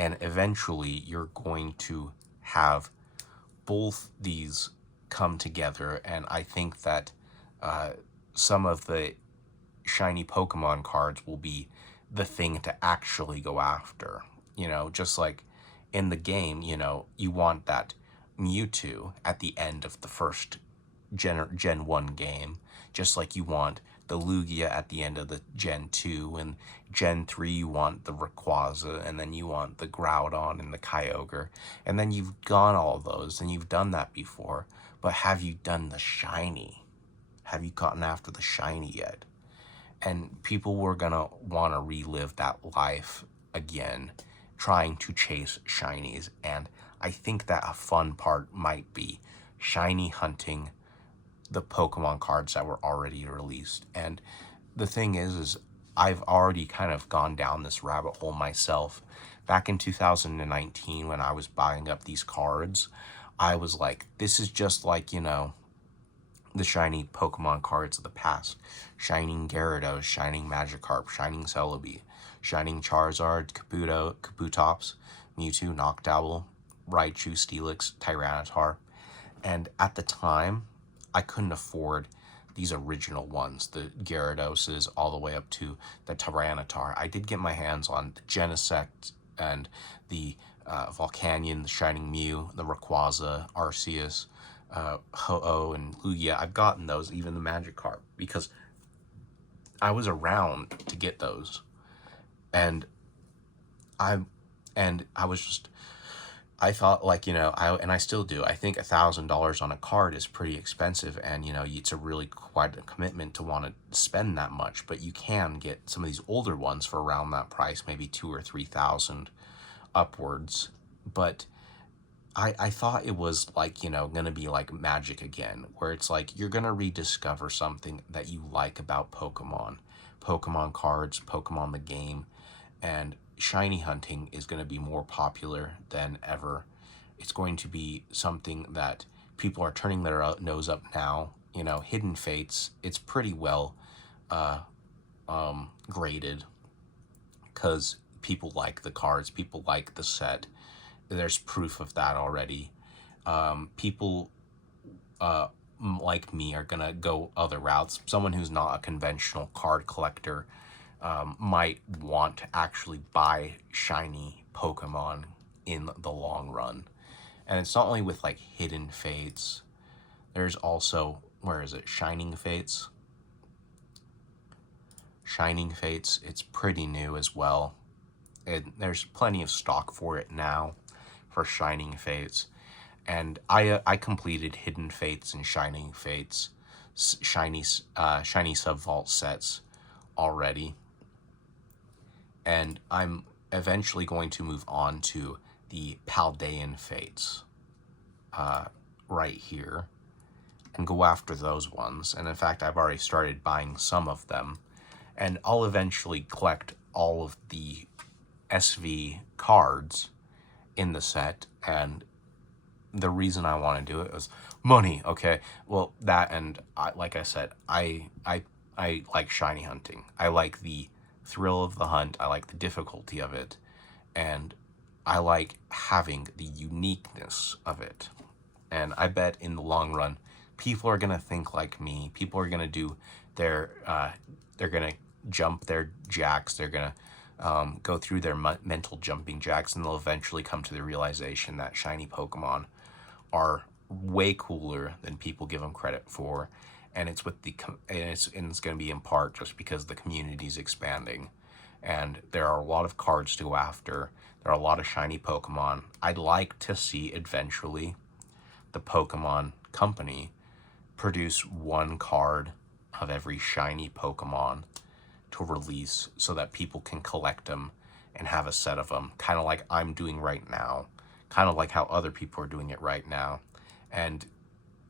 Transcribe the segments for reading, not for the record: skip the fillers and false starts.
And eventually you're going to have both these come together. And I think that some of the shiny Pokemon cards will be the thing to actually go after. Just like in the game, you want that Mewtwo at the end of the first Gen 1 game, just like you want the Lugia at the end of the Gen 2, and Gen 3 you want the Rayquaza, and then you want the Groudon and the Kyogre, and then you've gone all those, and you've done that before, but have you done the shiny? Have you gotten after the shiny yet? And people were gonna want to relive that life again, trying to chase shinies. And I think that a fun part might be shiny hunting the Pokemon cards that were already released. And the thing is I've already kind of gone down this rabbit hole myself. Back in 2019, when I was buying up these cards, I was like, this is just like, the shiny Pokemon cards of the past. Shining Gyarados, Shining Magikarp, Shining Celebi, Shining Charizard, Kabutops, Mewtwo, Noctowl, Raichu, Steelix, Tyranitar. And at the time, I couldn't afford these original ones, the Gyaradoses all the way up to the Tyranitar. I did get my hands on the Genesect and the Volcanion, the Shining Mew, the Rayquaza, Arceus, Ho-Oh, and Lugia. I've gotten those, even the Magikarp, because I was around to get those. And I was just, I thought, like, I still do. I think $1,000 on a card is pretty expensive, and it's a really quite a commitment to want to spend that much. But you can get some of these older ones for around that price, maybe 2,000 or 3,000 upwards. But I thought it was like, gonna be like Magic again, where it's like you're gonna rediscover something that you like about Pokemon cards, Pokemon the game, and shiny hunting is going to be more popular than ever. It's going to be something that people are turning their nose up now. Hidden Fates, it's pretty well graded, because people like the cards, people like the set. There's proof of that already. People like me are gonna go other routes. Someone who's not a conventional card collector might want to actually buy shiny Pokemon in the long run. And it's not only with like Hidden Fates. There's also, where is it? Shining Fates. Shining Fates, it's pretty new as well. There's plenty of stock for it now, for Shining Fates. And I completed Hidden Fates and Shining Fates, shiny Sub-Vault sets already. And I'm eventually going to move on to the Paldean Fates right here and go after those ones. And in fact, I've already started buying some of them. And I'll eventually collect all of the SV cards in the set. And the reason I want to do it is money, okay? Well, that, and like I said, I like shiny hunting. I like the thrill of the hunt. I like the difficulty of it. And I like having the uniqueness of it. And I bet in the long run, people are going to think like me. People are going to do their, they're going to jump their jacks. They're going to go through their mental jumping jacks, and they'll eventually come to the realization that shiny Pokemon are way cooler than people give them credit for. And it's with it's going to be in part just because the community is expanding, and there are a lot of cards to go after. There are a lot of shiny Pokemon. I'd like to see eventually the Pokemon company produce one card of every shiny Pokemon to release, so that people can collect them and have a set of them, kind of like I'm doing right now, kind of like how other people are doing it right now. And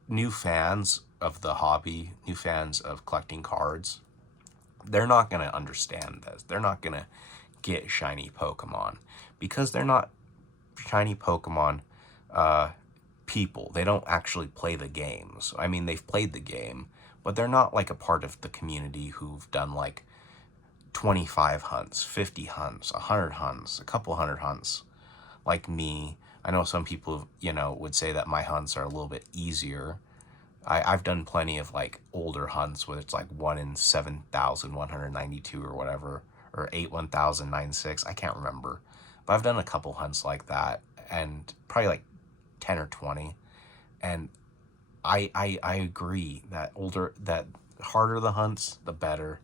new fans of the hobby, new fans of collecting cards, they're not going to understand this. They're not going to get shiny Pokemon, because they're not shiny Pokemon people. They don't actually play the games. I mean, they've played the game, but they're not like a part of the community who've done like 25 hunts, 50 hunts, 100 hunts, a couple hundred hunts. like me. I know some people, would say that my hunts are a little bit easier. I've done plenty of like older hunts where it's like 1 in 7,192 or whatever, or 8 1096. I can't remember, but I've done a couple hunts like that, and probably like 10 or 20. And I agree that that harder the hunts, the better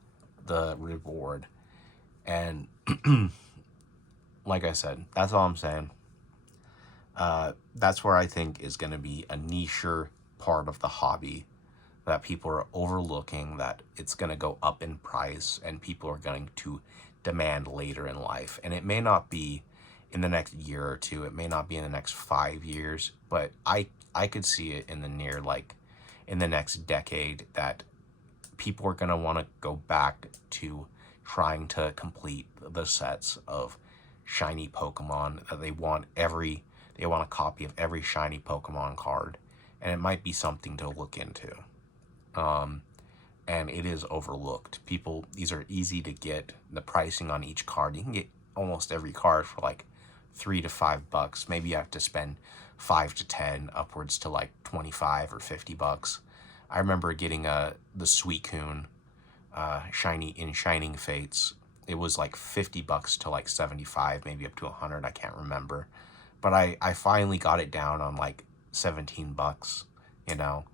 the reward. And like I said, that's all I'm saying. That's where I think is going to be a nicher part of the hobby that people are overlooking, that it's going to go up in price and people are going to demand later in life. And it may not be in the next year or two, it may not be in the next 5 years, but I could see it in the near, like in the next decade, that people are going to want to go back to trying to complete the sets of shiny Pokemon. They want a copy of every shiny Pokemon card, and it might be something to look into. And it is overlooked. These are easy to get. The pricing on each card, you can get almost every card for like $3 to $5. Maybe you have to spend 5 to 10, upwards to like 25 or $50. I remember getting the Suicune Shining Fates. It was like $50 to like 75, maybe up to 100. I can't remember, but I finally got it down on like $17. You know,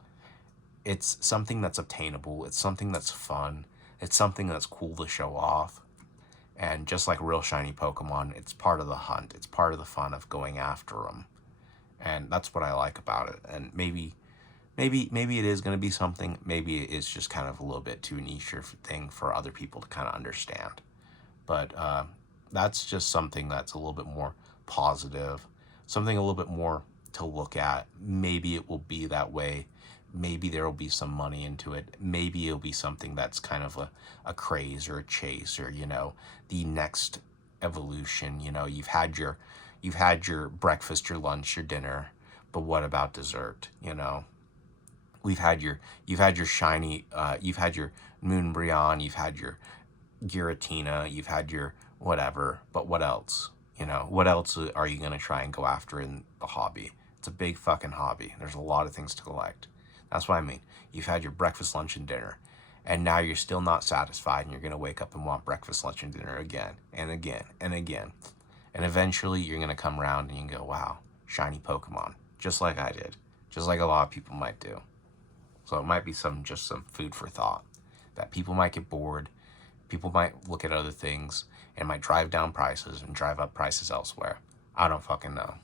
it's something that's obtainable. It's something that's fun. It's something that's cool to show off. And just like real shiny Pokemon, it's part of the hunt. It's part of the fun of going after them. And that's what I like about it. And maybe it is going to be something. Maybe it's just kind of a little bit too niche thing for other people to kind of understand. But that's just something that's a little bit more positive, something a little bit more to look at. Maybe it will be that way. Maybe there will be some money into it. Maybe it'll be something that's kind of a craze or a chase, or the next evolution. You've had your breakfast, your lunch, your dinner, but what about dessert? You've had your shiny, you've had your Moonbreon, you've had your Giratina, you've had your whatever, but what else? What else are you going to try and go after in the hobby? It's a big fucking hobby. There's a lot of things to collect. That's what I mean. You've had your breakfast, lunch, and dinner, and now you're still not satisfied, and you're going to wake up and want breakfast, lunch, and dinner again, and again, and again. And eventually you're going to come around and you can go, wow, shiny Pokemon. Just like I did. Just like a lot of people might do. So it might be just some food for thought. That people might get bored. People might look at other things and might drive down prices and drive up prices elsewhere. I don't fucking know.